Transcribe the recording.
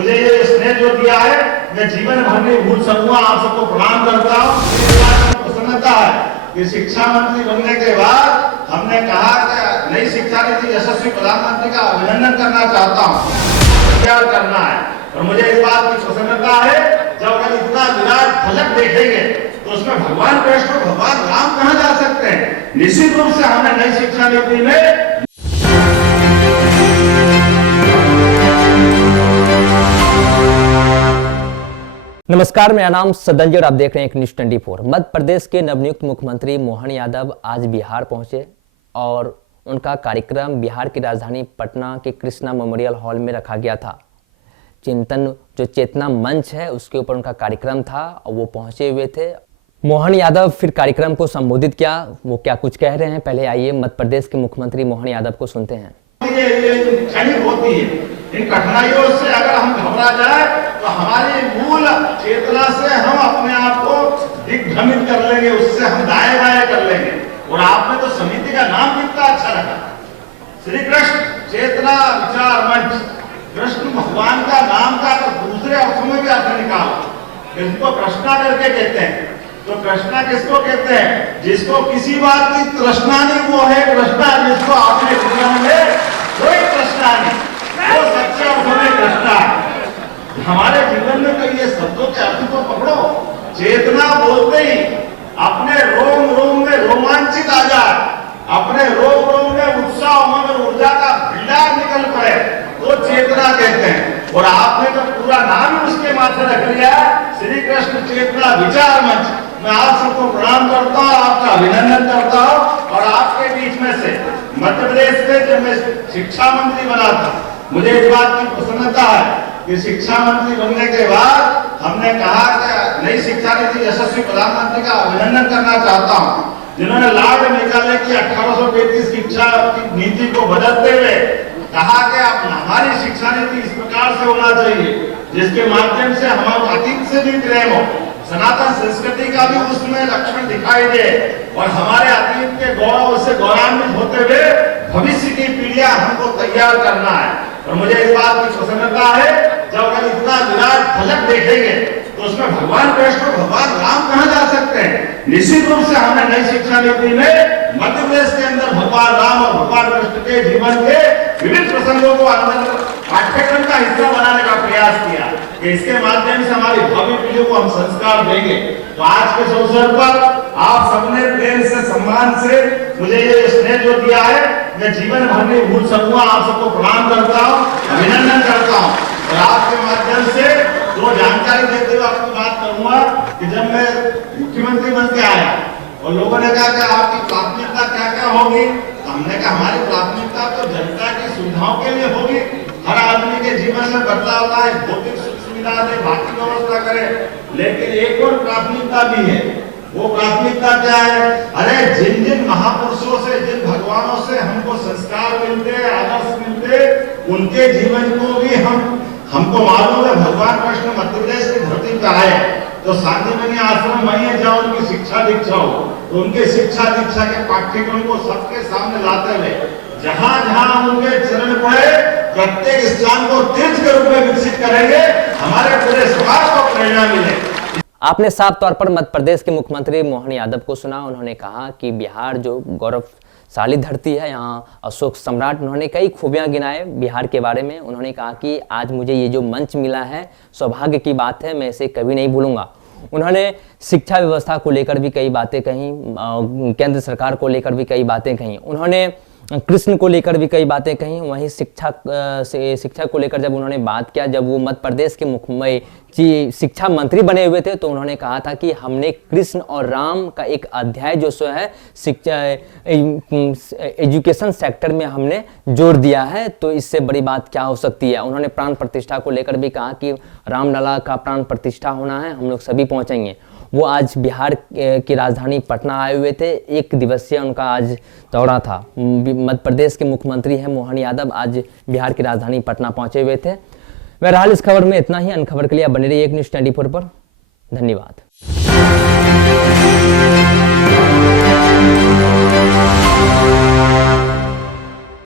मुझे ये स्नेह जो दिया है मैं जीवन भर नहीं भूल सकूंगा। आप सबको प्रणाम करता हूँ। प्रसन्नता है कि शिक्षा मंत्री बनने के बाद हमने कहा कि नई शिक्षा नीति यशस्वी प्रधानमंत्री का अभिनंदन करना चाहता हूँ, क्या करना है। और मुझे इस बात की प्रसन्नता है जब अगर इतना विराट फलक देखेंगे तो उसमें भगवान कृष्ण और भगवान राम कहाँ जा सकते हैं। निश्चित रूप से हमने नई शिक्षा नीति में नमस्कार, मेरा नाम सदंजय और आप देख रहे हैं एक न्यूज़ 24। मध्य प्रदेश के नवनियुक्त मुख्यमंत्री मोहन यादव आज बिहार पहुंचे और उनका कार्यक्रम बिहार की राजधानी पटना के कृष्णा मेमोरियल हॉल में रखा गया था। चिंतन जो चेतना मंच है उसके ऊपर उनका कार्यक्रम था और वो पहुंचे हुए थे। मोहन यादव फिर कार्यक्रम को संबोधित किया। वो क्या कुछ कह रहे हैं, पहले आइए मध्य प्रदेश के मुख्यमंत्री मोहन यादव को सुनते हैं। होती है इन कठिनाइयों से अगर हम घबरा जाए तो हमारी मूल चेतना से हम अपने आप को दिग्भ्रमित कर लेंगे, उससे हम दाएं बाएं कर लेंगे। और आपने तो समिति का नाम कितना अच्छा रखा, श्री कृष्ण चेतना विचार मंच। कृष्ण भगवान का नाम का तो दूसरे अर्थों में भी अर्थ निकालो। इसको कृष्णा करके कहते हैं। तो कृष्णा किसको कहते हैं? जिसको किसी बात की तृष्णा नहीं वो है कृष्णा। जिसको आपने जीवन में कोई तृष्णा नहीं वो सच्चे अर्थों में कृष्णा है। हमारे जीवन में तो ये शब्दों के अर्थ को पकड़ो। चेतना बोलते ही अपने रोम रोम में रोमांचित आ जाए, अपने रोम रोम में उत्साह उमंग और ऊर्जा का भंडार निकल पड़े तो चेतना कहते हैं। और आपने तो पूरा नाम ही उसके माथे रख लिया, श्री कृष्ण चेतना विचार मंच। मैं आप सबको प्रणाम करता हूँ, आपका अभिनंदन करता हूँ। और आपके बीच में से मध्य प्रदेश में जब मैं शिक्षा मंत्री बना था, मुझे इस बात की प्रसन्नता है कि शिक्षा मंत्री बनने के बाद हमने कहा कि नई शिक्षा नीति यशस्वी प्रधानमंत्री का अभिनंदन करना चाहता हूँ, जिन्होंने लाड मेघालय की 1835 शिक्षा की नीति को बदलते हुए कहा कि अब हमारी शिक्षा नीति इस प्रकार से होना चाहिए जिसके माध्यम से हमारे अतीत से भी प्रेम हो, सनातन संस्कृति का भी उसमें लक्षण दिखाई दे और हमारे अतीत के गौरव से गौरवान्वित होते हुए भविष्य की पीढ़ियां हमको तैयार करना है। और मुझे इस बात की प्रसन्नता है जब अगर इतना विराट फलक देखेंगे तो उसमें भगवान कृष्ण और भगवान राम कहाँ जा सकते हैं। निश्चित रूप से हमने नई शिक्षा नीति में मध्य प्रदेश के अंदर भगवान राम और भगवान कृष्ण के जीवन के विभिन्न प्रसंगों को अंदर पाठ्यक्रम का हिस्सा बनाने का प्रयास किया कि इसके माध्यम से हमारी भावी पीढ़ियों को हम संस्कार देंगे। तो आज के अवसर पर आप सबने प्रेम से सम्मान से मुझे ये स्नेह जो दिया है मैं जीवन भर नहीं भूल सकूंगा। आप सबको प्रणाम करता हूँ, अभिनंदन करता हूँ। और आपके माध्यम से दो जानकारी देते हुए आपकी बात करूंगा कि जब मैं मुख्यमंत्री बन के आया और लोगों ने कहा कि आपकी प्राथमिकता क्या क्या होगी, तो हमने कहा हमारी प्राथमिकता तो जनता की सुविधाओं के लिए होगी। हर आदमी के जीवन में बदलाव लाए, भौतिक सुख सुविधा दे, बाकी व्यवस्था करे, लेकिन एक और प्राथमिकता भी है। वो प्राथमिकता क्या है? अरे जिन जिन महापुरुषों से, जिन भगवानों से हमको संस्कार मिलते, आदर्श मिलते, उनके जीवन को भी हमको मालूम है। भगवान कृष्ण मध्य प्रदेश की धरती पर आए तो शांतिमनी आश्रम वहीं जहाँ उनकी शिक्षा दीक्षा हो, तो उनके शिक्षा दीक्षा के पाठ्यक्रम को सबके सामने लाते हुए जहाँ जहाँ उनके चरण पड़े प्रत्येक स्थान को तीर्थ के रूप में विकसित करेंगे, हमारे पूरे समाज को प्रेरणा मिले। आपने साफ तौर पर मध्य प्रदेश के मुख्यमंत्री मोहन यादव को सुना। उन्होंने कहा कि बिहार जो गौरवशाली धरती है, यहाँ अशोक सम्राट, उन्होंने कई खूबियाँ गिनाए बिहार के बारे में। उन्होंने कहा कि आज मुझे ये जो मंच मिला है सौभाग्य की बात है, मैं इसे कभी नहीं भूलूंगा। उन्होंने शिक्षा व्यवस्था को लेकर भी कई बातें कहीं, केंद्र सरकार को लेकर भी कई बातें कहीं, उन्होंने कृष्ण को लेकर भी कई बातें कहीं। वहीं शिक्षा को लेकर जब उन्होंने बात किया, जब वो मध्य प्रदेश के शिक्षा मंत्री बने हुए थे, तो उन्होंने कहा था कि हमने कृष्ण और राम का एक अध्याय जो सो है शिक्षा एजुकेशन सेक्टर में हमने जोड़ दिया है, तो इससे बड़ी बात क्या हो सकती है। उन्होंने प्राण प्रतिष्ठा को लेकर भी कहा कि रामलला का प्राण प्रतिष्ठा होना है, हम लोग सभी पहुँचेंगे। वो आज बिहार की राजधानी पटना आए हुए थे, एक दिवसीय उनका आज दौरा था। मध्य प्रदेश के मुख्यमंत्री हैं मोहन यादव, आज बिहार की राजधानी पटना पहुंचे हुए थे। बहरहाल इस खबर में इतना ही। अन्य खबर के लिए बने रहिए एक न्यूज़ 24 पर। धन्यवाद।